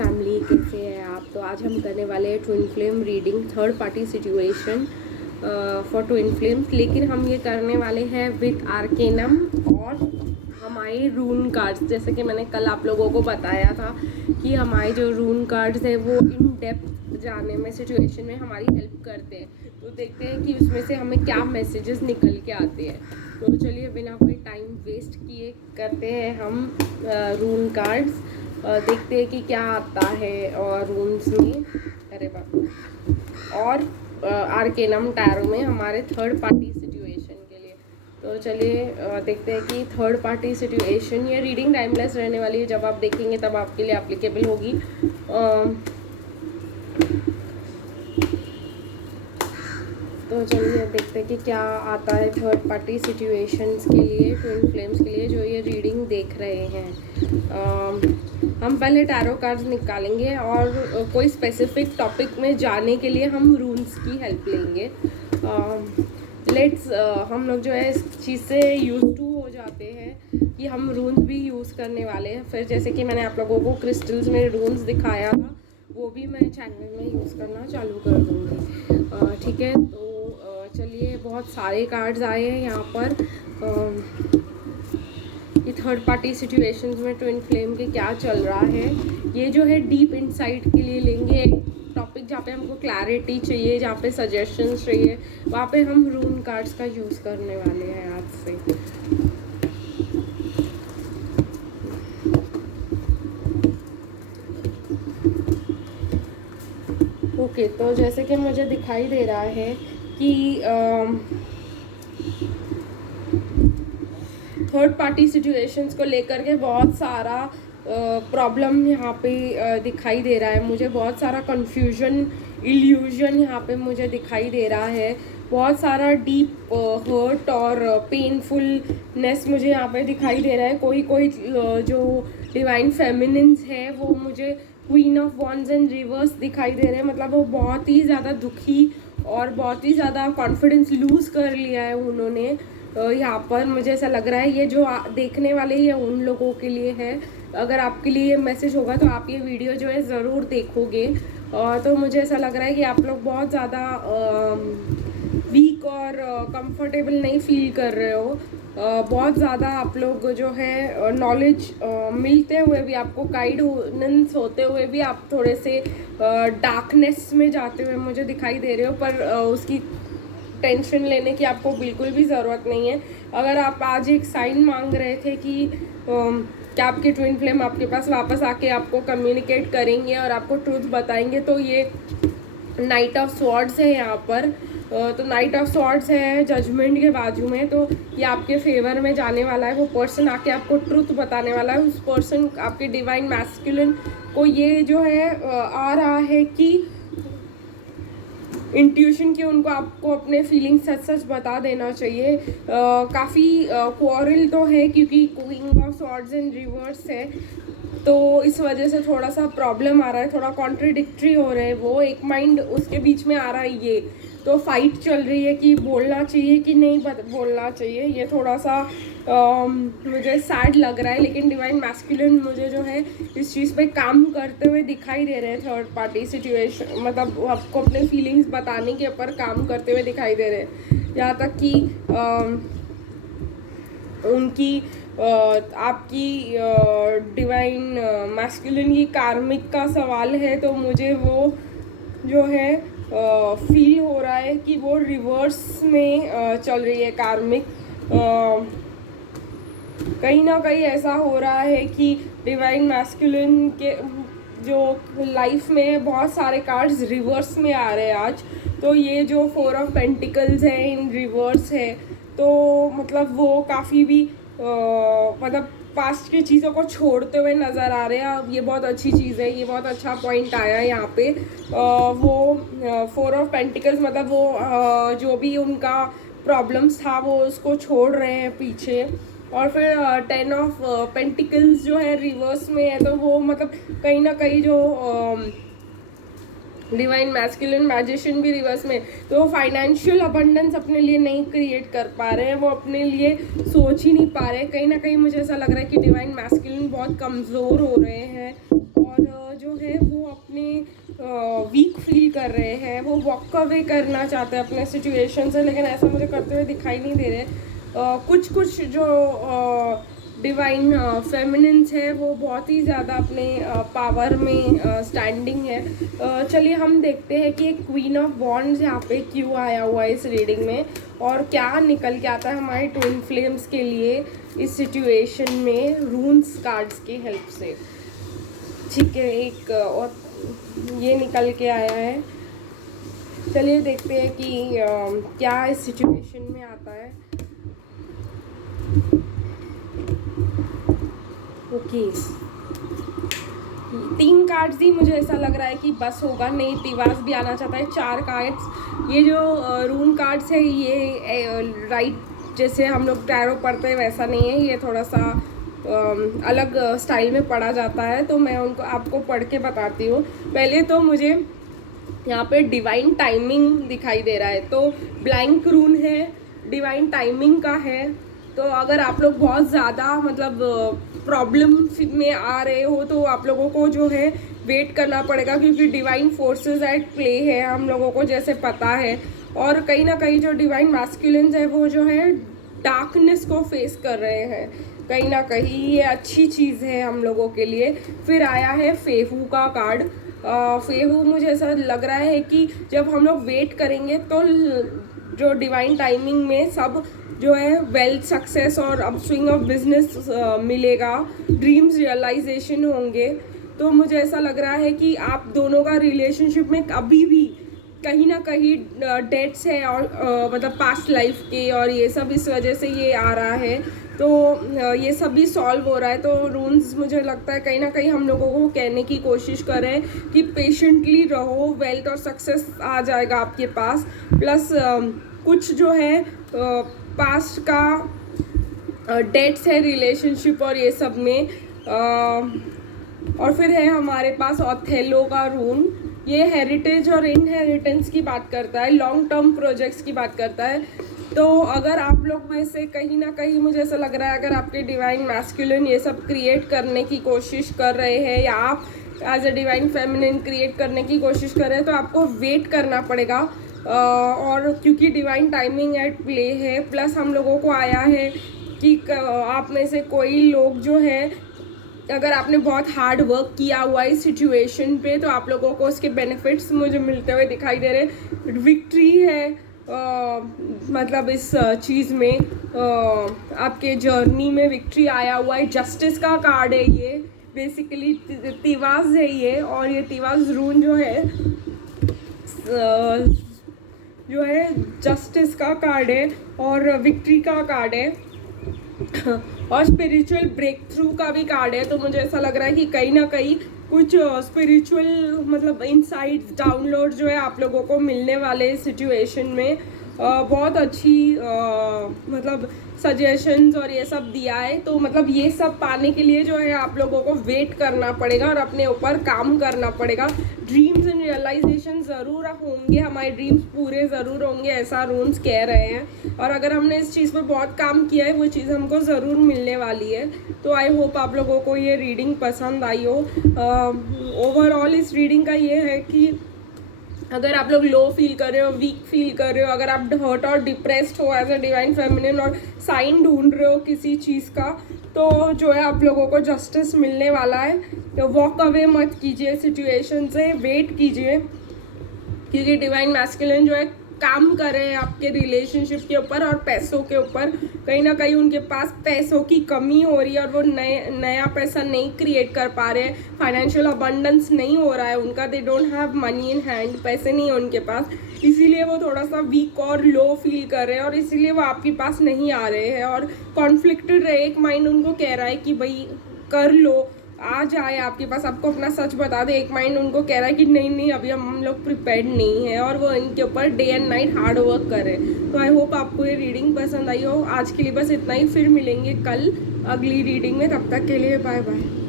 Family, कैसे हैं आप। तो आज हम करने वाले हैं twin flame reading third party situation for twin flames, लेकिन हम ये करने वाले हैं विथ आर्केनम और हमारे रून कार्ड्स। जैसे कि मैंने कल आप लोगों को बताया था कि हमारे जो रून कार्ड्स है वो इन डेप्थ जाने में सिचुएशन में हमारी हेल्प करते हैं। तो देखते हैं कि उसमें से हमें क्या मैसेजेस निकल के आते हैं। तो चलिए बिना कोई टाइम वेस्ट किए करते हैं हम रून कार्ड्स, देखते हैं कि क्या आता है और रून्स में, अरे बाबू, और आर्केनम टैरो में हमारे थर्ड पार्टी सिचुएशन के लिए। तो चलिए देखते हैं कि थर्ड पार्टी सिचुएशन, ये रीडिंग टाइमलेस रहने वाली है। जब आप देखेंगे तब आपके लिए एप्लीकेबल होगी। तो चलिए देखते हैं कि क्या आता है थर्ड पार्टी सिचुएशंस के लिए, ट्विन फ्लेम्स के लिए जो ये रीडिंग देख रहे हैं। हम पहले टैरो कार्ड्स निकालेंगे और कोई स्पेसिफिक टॉपिक में जाने के लिए हम रून्स की हेल्प लेंगे। हम लोग जो है इस चीज़ से यूज टू हो जाते हैं कि हम रून्स भी यूज़ करने वाले हैं। फिर जैसे कि मैंने आप लोगों को क्रिस्टल्स में रून्स दिखाया था, वो भी मैं चैनल में यूज़ करना चालू कर दूँगी। ठीक है, तो चलिए बहुत सारे कार्ड्स आए हैं यहाँ पर। ये थर्ड पार्टी सिचुएशंस में ट्विन फ्लेम के क्या चल रहा है, ये जो है डीप इनसाइट के लिए लेंगे। टॉपिक जहाँ पे हमको क्लैरिटी चाहिए, जहाँ पे सजेशंस चाहिए, वहाँ पे हम रून कार्ड्स का यूज़ करने वाले हैं आज से। ओके, तो जैसे कि मुझे दिखाई दे रहा है कि थर्ड पार्टी सिचुएशंस को लेकर के बहुत सारा प्रॉब्लम यहाँ पे दिखाई दे रहा है मुझे। बहुत सारा कंफ्यूजन, इल्यूजन यहाँ पे मुझे दिखाई दे रहा है। बहुत सारा डीप हर्ट और पेनफुलनेस मुझे यहाँ पे दिखाई दे रहा है। कोई जो डिवाइन फेमिनिन्स है वो मुझे queen of wands and reverse दिखाई दे रहे हैं। मतलब वो बहुत ही ज़्यादा दुखी और बहुत ही ज़्यादा कॉन्फिडेंस लूज़ कर लिया है उन्होंने। यहाँ पर मुझे ऐसा लग रहा है ये जो देखने वाले ये उन लोगों के लिए है। अगर आपके लिए ये मैसेज होगा तो आप ये वीडियो जो है ज़रूर देखोगे। तो मुझे ऐसा लग रहा है कि आप लोग बहुत ज़्यादा वीक और कंफर्टेबल नहीं फील कर रहे हो। बहुत ज़्यादा आप लोग जो है नॉलेज मिलते हुए भी, आपको गाइडेंस होते हुए भी आप थोड़े से डार्कनेस में जाते हुए मुझे दिखाई दे रहे हो। पर उसकी टेंशन लेने की आपको बिल्कुल भी ज़रूरत नहीं है। अगर आप आज एक साइन मांग रहे थे कि क्या आपके ट्विन फ्लेम आपके पास वापस आके आपको कम्युनिकेट करेंगे और आपको ट्रूथ बताएंगे, तो ये नाइट ऑफ स्वॉर्ड्स है यहाँ पर। तो नाइट ऑफ स्वॉर्ड्स है जजमेंट के बाजू में, तो ये आपके फेवर में जाने वाला है। वो पर्सन आके आपको ट्रूथ बताने वाला है। उस पर्सन, आपके डिवाइन मैस्कुलिन को ये जो है आ रहा है कि इंट्यूशन की उनको आपको अपने फीलिंग्स सच सच बता देना चाहिए। काफ़ी क्वारल तो है क्योंकि queen of swords and reverse है, तो इस वजह से थोड़ा सा प्रॉब्लम आ रहा है, थोड़ा कॉन्ट्रडिक्टरी हो रहे हैं। वो एक माइंड उसके बीच में आ रहा है। ये तो फाइट चल रही है कि बोलना चाहिए कि नहीं बोलना चाहिए। ये थोड़ा सा मुझे सैड लग रहा है, लेकिन डिवाइन मैस्कुलिन मुझे जो है इस चीज़ पे काम करते हुए दिखाई दे रहे हैं। थर्ड पार्टी सिचुएशन मतलब आपको अपने फीलिंग्स बताने के ऊपर काम करते हुए दिखाई दे रहे हैं। यहाँ तक कि उनकी आपकी डिवाइन मैस्कुलिन की कार्मिक का सवाल है, तो मुझे वो जो है फील हो रहा है कि वो रिवर्स में चल रही है कार्मिक। कहीं ना कहीं ऐसा हो रहा है कि डिवाइन मैस्कुलिन के जो लाइफ में बहुत सारे कार्ड्स रिवर्स में आ रहे हैं आज। तो ये जो 4 ऑफ पेंटिकल्स है इन रिवर्स है, तो मतलब वो काफ़ी भी मतलब पास्ट की चीज़ों को छोड़ते हुए नज़र आ रहे हैं। अब ये बहुत अच्छी चीज़ है, ये बहुत अच्छा पॉइंट आया है यहाँ पे। वो 4 ऑफ पेंटिकल्स मतलब वो जो भी उनका प्रॉब्लम्स था वो उसको छोड़ रहे हैं पीछे। और फिर 10 ऑफ पेंटिकल्स जो है रिवर्स में है, तो वो मतलब कहीं ना कहीं जो डिवाइन मैस्कुलिन मैजिशियन भी रिवर्स में, तो फाइनेंशियल अबंडेंस अपने लिए नहीं क्रिएट कर पा रहे हैं। वो अपने लिए सोच ही नहीं पा रहे। कहीं ना कहीं मुझे ऐसा लग रहा है कि डिवाइन मैस्कुलिन बहुत कमज़ोर हो रहे हैं और जो है कर रहे हैं, वो वॉक अवे करना चाहते हैं अपने सिचुएशन से, लेकिन ऐसा मुझे करते हुए दिखाई नहीं दे रहे। कुछ कुछ जो डिवाइन फेमिनिन्स है वो बहुत ही ज़्यादा अपने पावर में स्टैंडिंग है। चलिए हम देखते हैं कि एक क्वीन ऑफ वॉन्ड्स यहाँ पे क्यों आया हुआ है इस रीडिंग में, और क्या निकल के आता है हमारे ट्विन फ्लेम्स के लिए इस सिचुएशन में रून्स कार्ड्स की हेल्प से। ठीक है, एक और ये निकल के आया है। चलिए देखते हैं कि क्या इस सिचुएशन में आता है। ओके, 3 कार्ड्स ही मुझे ऐसा लग रहा है कि बस होगा, नहीं तिवास भी आना चाहता है। 4 कार्ड्स, ये जो रून कार्ड्स है ये राइट जैसे हम लोग टैरो पढ़ते हैं वैसा नहीं है, ये थोड़ा सा अलग स्टाइल में पढ़ा जाता है, तो मैं उनको आपको पढ़ के बताती हूँ। पहले तो मुझे यहाँ पे डिवाइन टाइमिंग दिखाई दे रहा है, तो ब्लैंक रून है, डिवाइन टाइमिंग का है। तो अगर आप लोग बहुत ज़्यादा मतलब प्रॉब्लम में आ रहे हो तो आप लोगों को जो है वेट करना पड़ेगा, क्योंकि डिवाइन फोर्सेस एट प्ले है हम लोगों को जैसे पता है। और कहीं ना कहीं जो डिवाइन मैस्कुलिन्स है वो जो है डार्कनेस को फेस कर रहे हैं, कहीं ना कहीं ये अच्छी चीज़ है हम लोगों के लिए। फिर आया है फेहू का कार्ड। फेहू मुझे ऐसा लग रहा है कि जब हम लोग वेट करेंगे तो जो डिवाइन टाइमिंग में सब जो है वेल्थ, सक्सेस और अपस्विंग ऑफ बिजनेस मिलेगा, ड्रीम्स रियलाइजेशन होंगे। तो मुझे ऐसा लग रहा है कि आप दोनों का रिलेशनशिप में अभी भी कहीं ना कहीं डेट्स है और मतलब पास्ट लाइफ के, और ये सब इस वजह से ये आ रहा है। तो ये सब भी सॉल्व हो रहा है। तो रून्स मुझे लगता है कहीं ना कहीं हम लोगों को कहने की कोशिश कर रहे हैं कि पेशेंटली रहो, वेल्थ और सक्सेस आ जाएगा आपके पास। प्लस कुछ जो है पास्ट का डेट्स है रिलेशनशिप और ये सब में। और फिर है हमारे पास ऑथेलो का रून, ये हेरिटेज और इनहेरिटेंस की बात करता है, लॉन्ग टर्म प्रोजेक्ट्स की बात करता है। तो अगर आप लोग में से कहीं ना कहीं मुझे ऐसा लग रहा है अगर आपके डिवाइन मैस्कुलिन ये सब क्रिएट करने की कोशिश कर रहे हैं, या आप as a divine feminine create करने की कोशिश कर रहे हैं, तो आपको वेट करना पड़ेगा। और क्योंकि डिवाइन टाइमिंग एट प्ले है, प्लस हम लोगों को आया है कि आप में से कोई लोग जो है अगर आपने बहुत हार्ड वर्क किया हुआ है इस सिचुएशन पे, तो आप लोगों को उसके बेनिफिट्स मुझे मिलते हुए दिखाई दे रहे। विक्ट्री है मतलब इस चीज़ में आपके जर्नी में विक्ट्री आया हुआ है। जस्टिस का कार्ड है ये, बेसिकली तिवास है ये, और ये तिवास रून जो है जस्टिस का कार्ड है और विक्ट्री का कार्ड है और स्पिरिचुअल ब्रेक थ्रू का भी कार्ड है। तो मुझे ऐसा लग रहा है कि कहीं ना कहीं कुछ स्पिरिचुअल मतलब इनसाइट्स डाउनलोड जो है आप लोगों को मिलने वाले सिचुएशन में। बहुत अच्छी मतलब सजेशंस और ये सब दिया है। तो मतलब ये सब पाने के लिए जो है आप लोगों को वेट करना पड़ेगा और अपने ऊपर काम करना पड़ेगा। ड्रीम्स एंड रियलाइजेशन ज़रूर होंगे, हमारे ड्रीम्स पूरे ज़रूर होंगे, ऐसा रून्स कह रहे हैं। और अगर हमने इस चीज़ पर बहुत काम किया है वो चीज़ हमको ज़रूर मिलने वाली है। तो आई होप आप लोगों को ये रीडिंग पसंद आई हो। ओवरऑल इस रीडिंग का ये है कि अगर आप लोग लो फील कर रहे हो, वीक फील कर रहे हो, अगर आप हर्ट और डिप्रेस्ड हो एज अ डिवाइन फेमिनिन और साइन ढूंढ रहे हो किसी चीज़ का, तो जो है आप लोगों को जस्टिस मिलने वाला है। तो वॉक अवे मत कीजिए सिचुएशन से, वेट कीजिए, क्योंकि डिवाइन मैस्कुलिन जो है काम कर रहे हैं आपके रिलेशनशिप के ऊपर और पैसों के ऊपर। कहीं ना कहीं उनके पास पैसों की कमी हो रही है और वो नया पैसा नहीं क्रिएट कर पा रहे हैं, फाइनेंशियल अबंडेंस नहीं हो रहा है उनका, they don't have money in hand, पैसे नहीं है उनके पास, इसीलिए वो थोड़ा सा वीक और लो फील कर रहे हैं और इसीलिए वो आपके पास नहीं आ रहे हैं और कॉन्फ्लिक्टेड रहे। एक माइंड उनको कह रहा है कि भाई कर लो, आ जाए आपके पास, आपको अपना सच बता दे। एक माइंड उनको कह रहा है कि नहीं नहीं अभी हम लोग प्रिपेयर्ड नहीं है और वो इनके ऊपर day and night hard work करे। तो आई होप आपको ये रीडिंग पसंद आई हो। आज के लिए बस इतना ही, फिर मिलेंगे कल अगली रीडिंग में, तब तक के लिए बाय बाय।